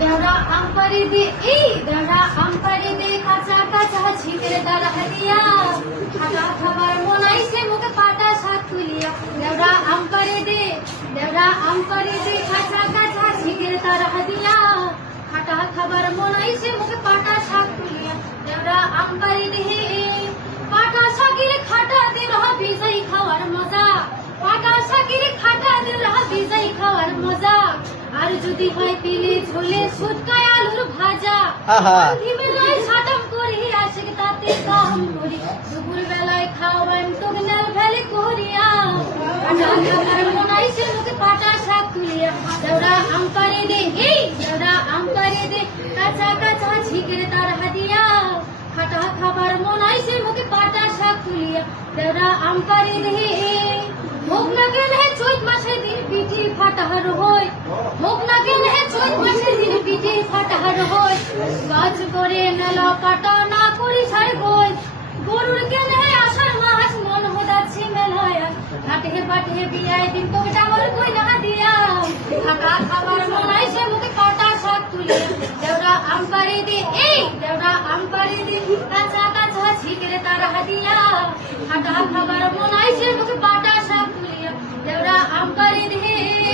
দেওরা আমপারি দে এই দেওরা আমপারি দে কাঁচা কাঁচা ছিটের দাঁড়া দিয়া খাটা খাবার মনাইছে মুখে পাটা শাক তুলিয়া দেওরা আমপারি দে কাঁচা কাঁচা ছিটের দাঁড়া দিয়া খাটা খাবার মনাইছে মুখে পাটা শাক তুলিয়া দেওরা আমপারি দে পাটা শাকের খাটা দিন ভিজাই খাওয়ার মজা পাটা শাকের খাটা দিন ভিজাই খাওয়ার মজা আর যদি হয় পিলে ঝোলে সুটকায় আলুর ভাজা বেলায় ছাটাম করি আসে তাতে কাম করি দুপুর বেলায় খাওয়ান তোগনাল ভেলে করিয়া পাটা খাবার মনাইছে মুখে পাটা শাক তুলিয়া দেওরা আমপারি দে এই দেওরা আমপারি দে কাঁচা কাঁচা ছিকের তার হাদিয়া খাটা খাবার মনাইছে মুখে পাটা শাক তুলিয়া দেওরা আমপারি দে হোক না কেন হে চৈত মাসে দিন পিঠে ফাটাহার হয় হোক না কেন হে চৈত মাসে দিন পিঠে ফাটাহার হয় গাছ করে মেলা কাটা না করি ছাড় গই গরুর কেন হে আষাঢ় মাস মন হদাচ্ছে মেলায় ঘাটে পাটে বিয়ায় দিন তো ডাবল কই না দিয়া খাটা খাবার মনাইছে মুখে পাটা শাক তুলিয়া দেওরা আমপারি দে এই দেওরা আমপারি দে কাঁচা কাঁচা ছিকেরে তার হাদিয়া খাটা খাবার মনাইছে মুখে পাটা শাক তুলিয়া দেওরা আমপারি দে